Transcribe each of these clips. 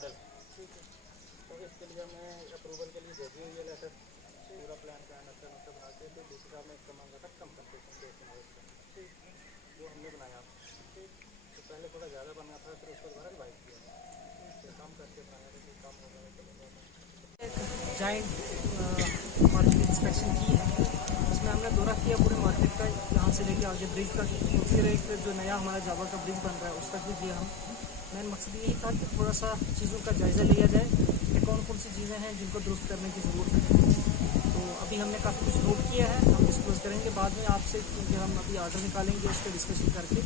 Model. ठीक है। तो इसके लिए हमने अप्रूवल के लिए भेजी हुई है लेटर, पूरा प्लान अच्छा बना के। तो डीसी साहब ने इसका मांगा था कंपनसेशन के इस्तेमाल का, ठीक जो हमने बनाया। ठीक तो पहले थोड़ा ज़्यादा बना था, फिर उसको दोबारा रिवाइज किया, ठीक फिर कम करके बनाया। तो कोई कम होगा तो चलेगा था। जाइंट मार्केट इंस्पेक्शन की है, उसमें हमने दौरा किया पूरे मार्केट का, यहाँ से लेके आगे ब्रिज तक, फिर एक जो नया हमारा जावा का ब्रिज बन रहा है उस तक भी किया हम। मेन मकसद यही था कि थोड़ा सा चीज़ों का जायज़ा लिया जाए कि कौन कौन सी चीज़ें हैं जिनको दुरुस्त करने की ज़रूरत है। तो अभी हमने काफ़ी कुछ नोट किया है, हम डिस्क्लोज करेंगे बाद में आपसे, क्योंकि हम अभी आर्डर निकालेंगे उस पर डिस्कशन करके।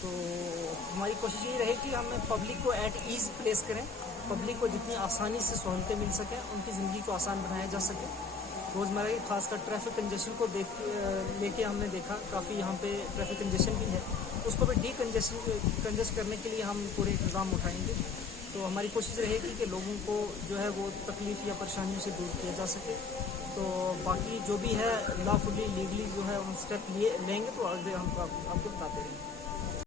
तो हमारी कोशिश यही रहेगी हम पब्लिक को एट ईज़ प्लेस करें, पब्लिक को जितनी आसानी से सहूलतें मिल सकें, उनकी ज़िंदगी को आसान बनाया जा सके। रोज़मर्रा की खासकर ट्रैफिक कंजेशन को लेके हमने देखा काफ़ी यहाँ पे ट्रैफिक कंजेशन भी है, उसको भी कंजेस्ट करने के लिए हम पूरे इंतज़ाम उठाएंगे। तो हमारी कोशिश रहेगी कि लोगों को जो है वो तकलीफ़ या परेशानियों से दूर किया जा सके। तो बाकी जो भी है लॉफुली लीगली जो है हम स्टेप लेंगे तो आगे हम आपको बताते रहेंगे।